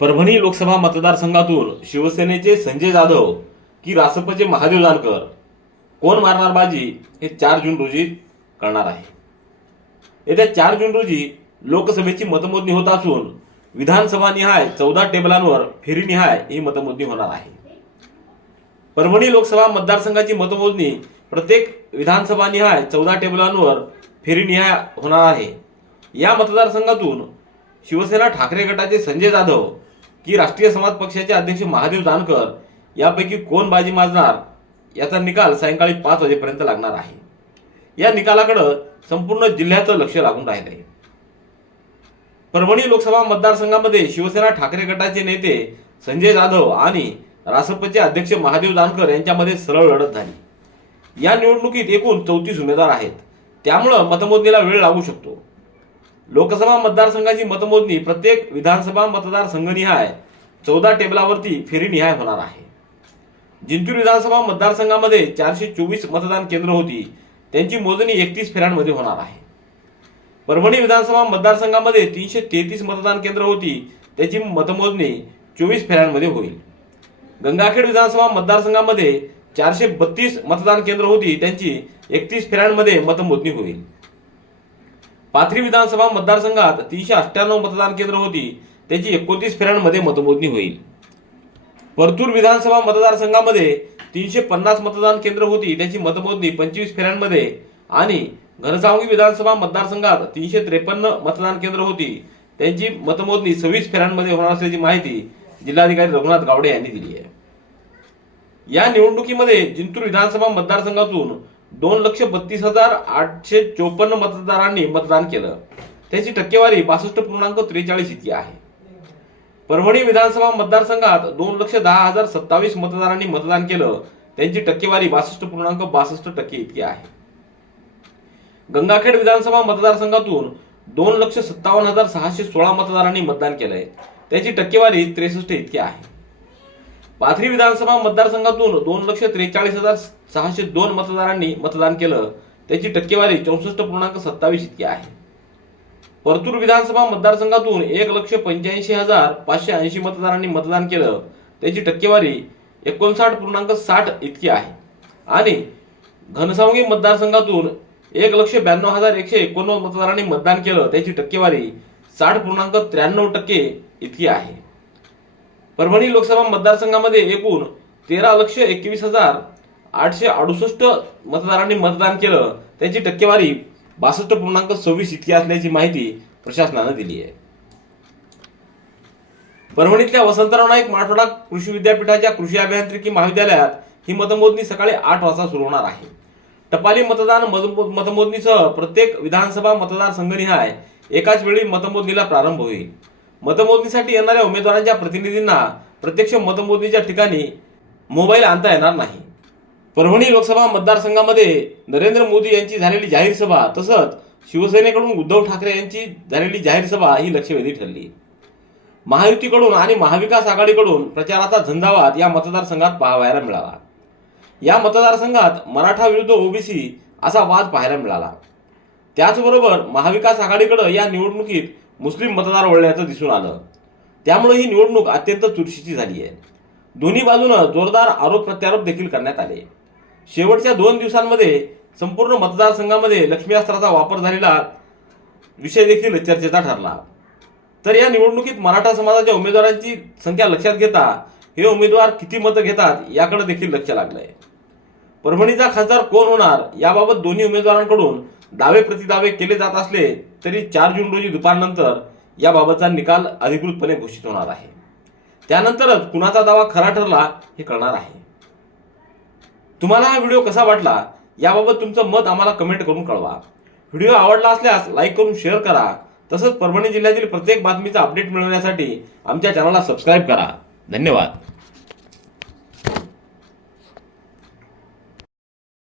परभणी लोकसभा मतदारसंघातून शिवसेनेचे संजय जाधव की रासपचे महादेव जानकर कोण मारणार बाजी हे 4 जून रोजी कळणार आहे। येत्या 4 जून रोजी लोकसभेची मतमोजणी होत असून विधानसभा निहाय 14 टेबलांवर फेरीनिहाय ही मतमोजणी होणार आहे। परभणी लोकसभा मतदारसंघाची मतमोजणी प्रत्येक विधानसभा निहाय 14 टेबलांवर फेरीनिहाय होणार आहे। या मतदारसंघातून शिवसेना ठाकरे गटाचे संजय जाधव की राष्ट्रीय समाज पक्षाचे अध्यक्ष महादेव जानकर यापैकी कोण बाजी माजणार याचा निकाल सायंकाळी 5 वाजेपर्यंत लागणार आहे। या निकालाकडे संपूर्ण जिल्ह्याचं लक्ष लागून राहिले आहे। परभणी लोकसभा मतदारसंघामध्ये शिवसेना ठाकरे गटाचे नेते संजय जाधव आणि रासपचे अध्यक्ष महादेव जानकर यांच्यामध्ये सरळ लढत झाली। या निवडणुकीत एकूण 34 उमेदवार आहेत, त्यामुळे मतमोजणीला वेळ लागू शकतो। लोकसभा मतदारसंघाची मतमोजणी प्रत्येक विधानसभा मतदारसंघनिहाय 14 टेबलावरती फेरीनिहाय होणार आहे। जिंतूर विधानसभा मतदारसंघामध्ये 424 मतदान केंद्र होती, त्यांची मोजणी 31 फेऱ्यांमध्ये होणार आहे। परभणी विधानसभा मतदारसंघामध्ये 333 मतदान केंद्र होती, त्याची मतमोजणी 24 फेऱ्यांमध्ये होईल। गंगाखेड विधानसभा मतदारसंघामध्ये 432 मतदान केंद्र होती, त्यांची 31 फेऱ्यांमध्ये मतमोजणी होईल। पाथरी विधानसभा मतदारसंघात 398 मतदान केंद्र होती, त्याची 29 फेऱ्यांमध्ये मतमोजणी होईल। परतूर विधानसभा मतदारसंघामध्ये 350 मतदान केंद्र होती, त्याची मतमोजणी 25 फेऱ्यांमध्ये आणि घनसावंगी विधानसभा मतदारसंघात 353 मतदान केंद्र होती, त्यांची मतमोजणी 26 फेऱ्यांमध्ये होणार असल्याची माहिती जिल्हाधिकारी रघुनाथ गावडे यांनी दिली आहे। या निवडणुकीमध्ये जिंतूर विधानसभा मतदारसंघातून 2,32,854 मतदारांनी मतदान केलं, त्याची टक्केवारी 62.43 इतकी आहे। परभणी विधानसभा मतदारसंघात 2,10,027 मतदारांनी मतदान केलं, त्यांची टक्केवारी 62.62% इतकी आहे। गंगाखेड विधानसभा मतदारसंघातून 2,57,616 मतदारांनी मतदान केलंय, त्याची टक्केवारी 63 इतकी आहे। पाथरी विधानसभा मतदारसंघातून 2,43,602 मतदारांनी मतदान केलं, त्याची टक्केवारी 64.27 इतकी आहे। परतूर विधानसभा मतदारसंघातून 1,85,580 मतदारांनी मतदान केलं, त्याची टक्केवारी 59.60 इतकी आहे आणि घनसावंगी मतदारसंघातून 1,92,189 मतदारांनी मतदान केलं, त्याची टक्केवारी 60.93% इतकी आहे। परभणी लोकसभा मतदारसंघामध्ये एकूण 13,21,868 मतदारांनी मतदान केलं, त्याची टक्केवारी 62.26 इतकी असल्याची माहिती प्रशासनाने दिली आहे। परभणीतल्या वसंतराव नाईक मराठवाडा कृषी विद्यापीठाच्या कृषी अभियांत्रिकी महाविद्यालयात ही मतमोजणी सकाळी 8 वाजता सुरू होणार आहे। टपाली मतमोजणीसह प्रत्येक विधानसभा मतदारसंघनिहाय एकाच वेळी मतमोजणीला प्रारंभ होईल। मतमोजणीसाठी येणाऱ्या उमेदवारांच्या प्रतिनिधींना प्रत्यक्ष मतमोजणीच्या ठिकाणी मोबाईल आणता येणार नाही। परभणी लोकसभा मतदारसंघामध्ये नरेंद्र मोदी यांची झालेली जाहीर सभा तसंच शिवसेनेकडून उद्धव ठाकरे यांची झालेली जाहीर सभा ही लक्षवेधी ठरली। महायुतीकडून आणि महाविकास आघाडीकडून प्रचाराचा झंझावात या मतदारसंघात पाहायला मिळाला। या मतदारसंघात मराठा विरुद्ध ओबीसी असा वाद पाहायला मिळाला। त्याचबरोबर महाविकास आघाडीकडे या निवडणुकीत मुस्लिम मतदार वळल्याचं दिसून आलं, त्यामुळे ही निवडणूक अत्यंत चुरशीची झाली आहे। दोन्ही बाजूने जोरदार आरोप प्रत्यारोप देखील करण्यात आले। शेवटच्या 2 दिवसांमध्ये संपूर्ण मतदारसंघामध्ये लक्ष्मी अस्त्राचा वापर झालेला विषय देखील चर्चेचा ठरला। तर या निवडणुकीत मराठा समाजाच्या उमेदवारांची संख्या लक्षात घेता हे उमेदवार किती मतं घेतात याकडे देखील लक्ष लागलंय। परभणीचा खासदार कोण होणार याबाबत दोन्ही उमेदवारांकडून दावे प्रतिदावे केले जात असले तरी 4 जून रोजी दुपारनंतर याबाबतचा निकाल अधिकृतपणे घोषित होणार आहे। त्यानंतरच कुणाचा दावा खरा ठरला हे कळणार आहे। तुम्हाला हा व्हिडिओ कसा वाटला याबाबत तुमचं मत आम्हाला कमेंट करून कळवा। व्हिडिओ आवडला असल्यास लाईक करून शेअर करा, तसंच परभणी जिल्ह्यातील प्रत्येक बातमीचा अपडेट मिळवण्यासाठी आमच्या चॅनलला सबस्क्राईब करा। धन्यवाद।